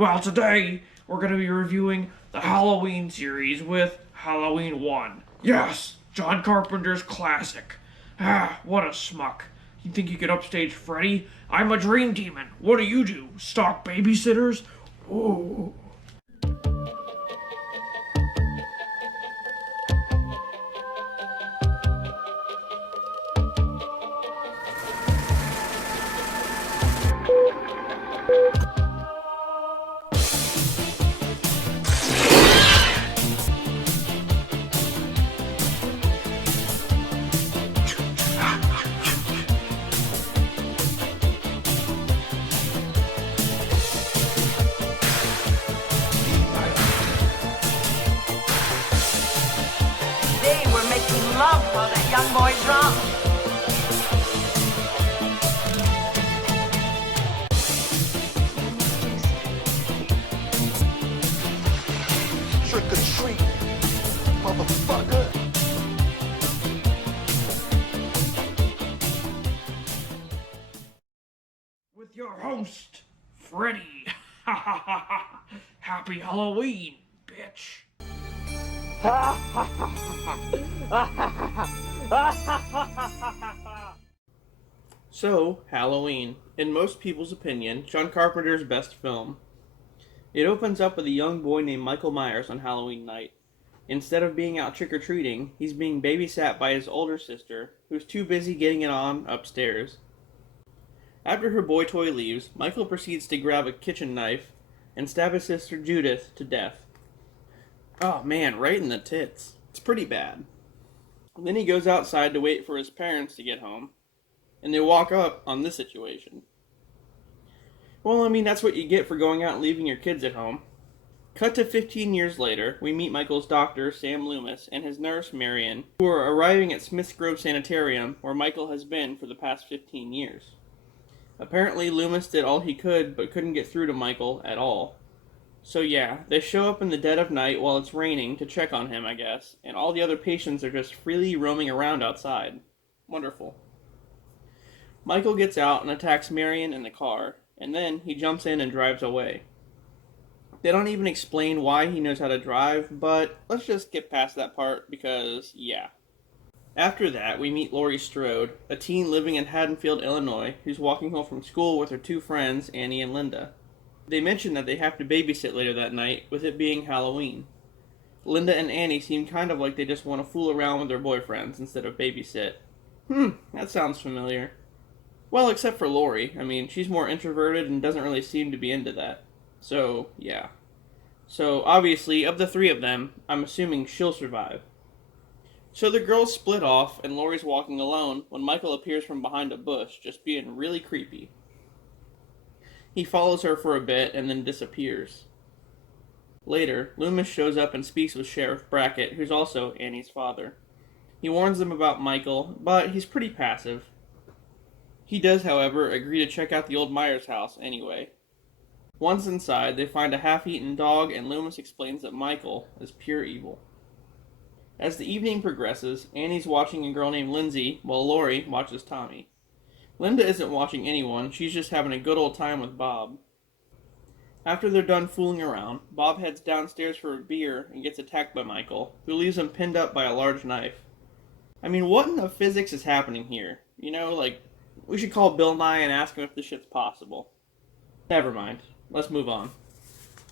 Well, today we're going to be reviewing the Halloween series with Halloween 1. Yes, John Carpenter's classic. Ah, what a schmuck. You think you could upstage Freddy? I'm a dream demon. What do you do? Stalk babysitters? Ooh. They were making love while that young boy drunk. Trick or treat, motherfucker. With your host, Freddy. Happy Halloween, bitch. So, Halloween, in most people's opinion, John Carpenter's best film. It opens up with a young boy named Michael Myers on Halloween night. Instead of being out trick-or-treating, he's being babysat by his older sister, who's too busy getting it on upstairs. After her boy toy leaves, Michael proceeds to grab a kitchen knife and stab his sister Judith to death. Oh man, right in the tits. It's pretty bad. Then he goes outside to wait for his parents to get home, and they walk up on this situation. Well, I mean, that's what you get for going out and leaving your kids at home. Cut to 15 years later, we meet Michael's doctor, Sam Loomis, and his nurse, Marion, who are arriving at Smith's Grove Sanitarium, where Michael has been for the past 15 years. Apparently, Loomis did all he could, but couldn't get through to Michael at all. So yeah, they show up in the dead of night while it's raining to check on him, I guess, and all the other patients are just freely roaming around outside. Wonderful. Michael gets out and attacks Marion in the car, and then he jumps in and drives away. They don't even explain why he knows how to drive, but let's just get past that part because, yeah. After that, we meet Laurie Strode, a teen living in Haddonfield, Illinois, who's walking home from school with her two friends, Annie and Linda. They mention that they have to babysit later that night, with it being Halloween. Linda and Annie seem kind of like they just want to fool around with their boyfriends instead of babysit. That sounds familiar. Well, except for Laurie. I mean, she's more introverted and doesn't really seem to be into that. So, yeah. So, obviously, of the three of them, I'm assuming she'll survive. So the girls split off, and Laurie's walking alone when Michael appears from behind a bush, just being really creepy. He follows her for a bit and then disappears. Later, Loomis shows up and speaks with Sheriff Brackett, who's also Annie's father. He warns them about Michael, but he's pretty passive. He does, however, agree to check out the old Myers house anyway. Once inside, they find a half-eaten dog, and Loomis explains that Michael is pure evil. As the evening progresses, Annie's watching a girl named Lindsay, while Laurie watches Tommy. Linda isn't watching anyone, she's just having a good old time with Bob. After they're done fooling around, Bob heads downstairs for a beer and gets attacked by Michael, who leaves him pinned up by a large knife. I mean, what in the physics is happening here? You know, like, we should call Bill Nye and ask him if this shit's possible. Never mind, let's move on.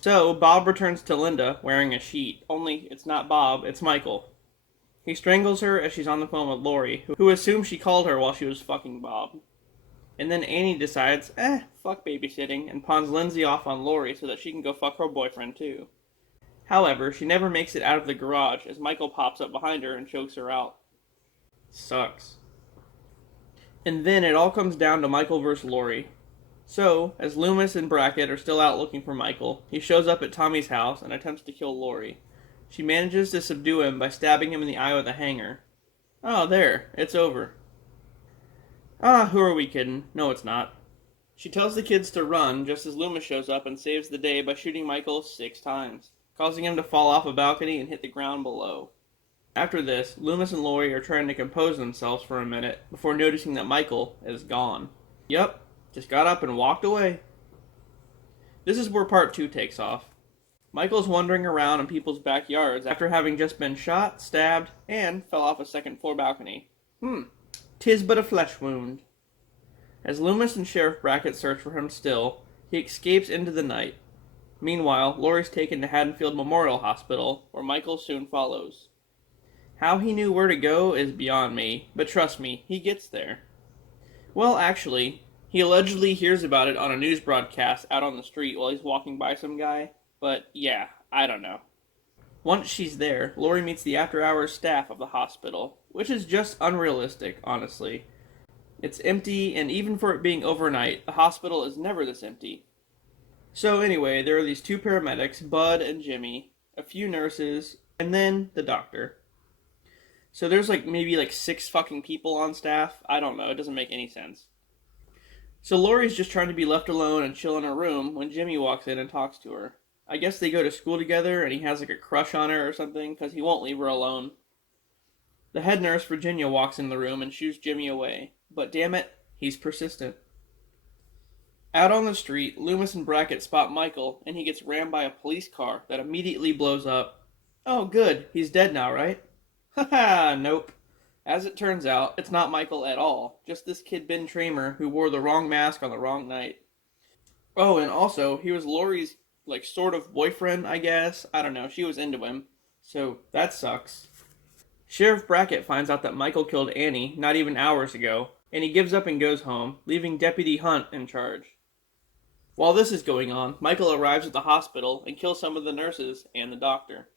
So, Bob returns to Linda wearing a sheet, only it's not Bob, it's Michael. He strangles her as she's on the phone with Laurie, who assumes she called her while she was fucking Bob. And then Annie decides, fuck babysitting, and pawns Lindsay off on Laurie so that she can go fuck her boyfriend too. However, she never makes it out of the garage as Michael pops up behind her and chokes her out. Sucks. And then it all comes down to Michael versus Laurie. So, as Loomis and Brackett are still out looking for Michael, he shows up at Tommy's house and attempts to kill Laurie. She manages to subdue him by stabbing him in the eye with a hanger. Oh, there, it's over. Who are we kidding? No, it's not. She tells the kids to run just as Loomis shows up and saves the day by shooting Michael 6 times, causing him to fall off a balcony and hit the ground below. After this, Loomis and Laurie are trying to compose themselves for a minute before noticing that Michael is gone. Yep, just got up and walked away. This is where part 2 takes off. Michael's wandering around in people's backyards after having just been shot, stabbed, and fell off a second-floor balcony. 'Tis but a flesh wound. As Loomis and Sheriff Brackett search for him still, he escapes into the night. Meanwhile, Laurie's taken to Haddonfield Memorial Hospital, where Michael soon follows. How he knew where to go is beyond me, but trust me, he gets there. Well, actually, he allegedly hears about it on a news broadcast out on the street while he's walking by some guy, but yeah, I don't know. Once she's there, Laurie meets the after-hours staff of the hospital, which is just unrealistic, honestly. It's empty, and even for it being overnight, the hospital is never this empty. So anyway, there are these 2 paramedics, Bud and Jimmy, a few nurses, and then the doctor. So there's maybe 6 fucking people on staff. I don't know, it doesn't make any sense. So Laurie's just trying to be left alone and chill in her room when Jimmy walks in and talks to her. I guess they go to school together and he has a crush on her or something because he won't leave her alone. The head nurse, Virginia, walks in the room and shoos Jimmy away. But damn it, he's persistent. Out on the street, Loomis and Brackett spot Michael and he gets rammed by a police car that immediately blows up. Oh good, he's dead now, right? Haha, nope. As it turns out, it's not Michael at all. Just this kid Ben Tramer who wore the wrong mask on the wrong night. Oh, and also, he was Laurie's, sort of boyfriend, I guess. I don't know, she was into him. So, that sucks. Sheriff Brackett finds out that Michael killed Annie not even hours ago, and he gives up and goes home, leaving Deputy Hunt in charge. While this is going on, Michael arrives at the hospital and kills some of the nurses and the doctor.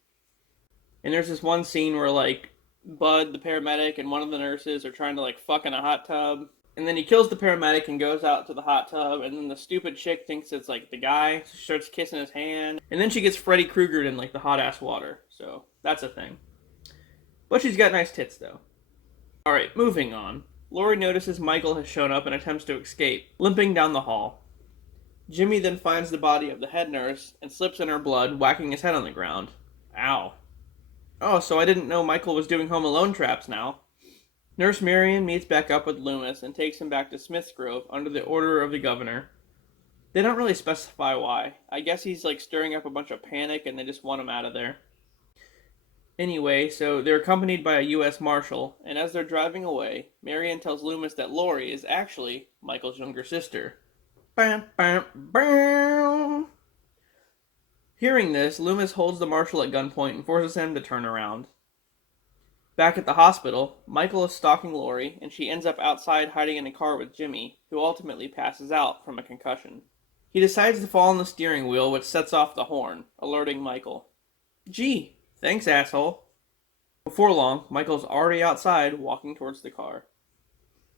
And there's this one scene where, Bud, the paramedic, and one of the nurses are trying to, fuck in a hot tub. And then he kills the paramedic and goes out to the hot tub, and then the stupid chick thinks it's, the guy, so she starts kissing his hand. And then she gets Freddy Kruegered in, the hot-ass water. So, that's a thing. But she's got nice tits, though. Alright, moving on. Laurie notices Michael has shown up and attempts to escape, limping down the hall. Jimmy then finds the body of the head nurse and slips in her blood, whacking his head on the ground. Ow. Oh, so I didn't know Michael was doing Home Alone traps now. Nurse Marion meets back up with Loomis and takes him back to Smith's Grove under the order of the governor. They don't really specify why. I guess he's stirring up a bunch of panic and they just want him out of there. Anyway, so they're accompanied by a U.S. Marshal, and as they're driving away, Marion tells Loomis that Laurie is actually Michael's younger sister. Bam, bam, bam. Hearing this, Loomis holds the Marshal at gunpoint and forces him to turn around. Back at the hospital, Michael is stalking Laurie, and she ends up outside hiding in a car with Jimmy, who ultimately passes out from a concussion. He decides to fall on the steering wheel, which sets off the horn, alerting Michael. Gee, thanks, asshole. Before long, Michael's already outside, walking towards the car.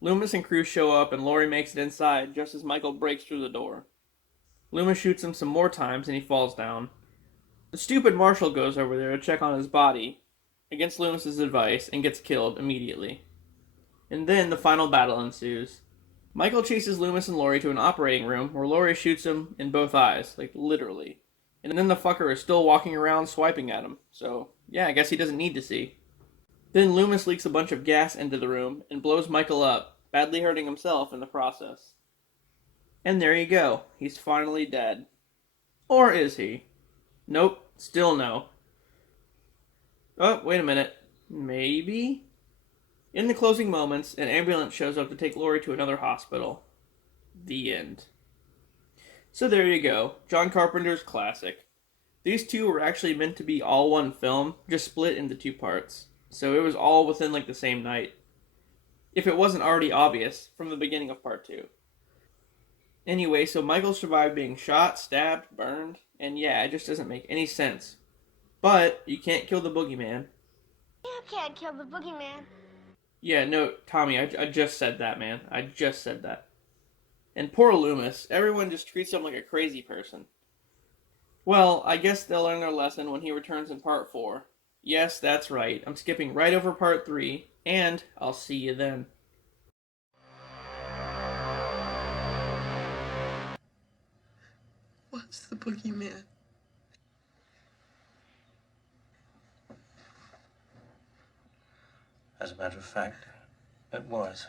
Loomis and crew show up, and Laurie makes it inside just as Michael breaks through the door. Loomis shoots him some more times, and he falls down. The stupid Marshal goes over there to check on his body, against Loomis's advice, and gets killed immediately. And then the final battle ensues. Michael chases Loomis and Laurie to an operating room, where Laurie shoots him in both eyes, literally. And then the fucker is still walking around swiping at him, so yeah, I guess he doesn't need to see. Then Loomis leaks a bunch of gas into the room, and blows Michael up, badly hurting himself in the process. And there you go, he's finally dead. Or is he? Nope, still no. Oh, wait a minute. Maybe? In the closing moments, an ambulance shows up to take Laurie to another hospital. The end. So there you go, John Carpenter's classic. These two were actually meant to be all one film, just split into 2 parts. So it was all within the same night. If it wasn't already obvious from the beginning of part 2. Anyway, so Michael survived being shot, stabbed, burned, and yeah, it just doesn't make any sense. But you can't kill the boogeyman. You can't kill the boogeyman. Yeah, no, Tommy, I just said that, man. I just said that. And poor Loomis, everyone just treats him like a crazy person. Well, I guess they'll learn their lesson when he returns in part 4. Yes, that's right. I'm skipping right over part 3, and I'll see you then. What's the boogeyman? As a matter of fact, it was.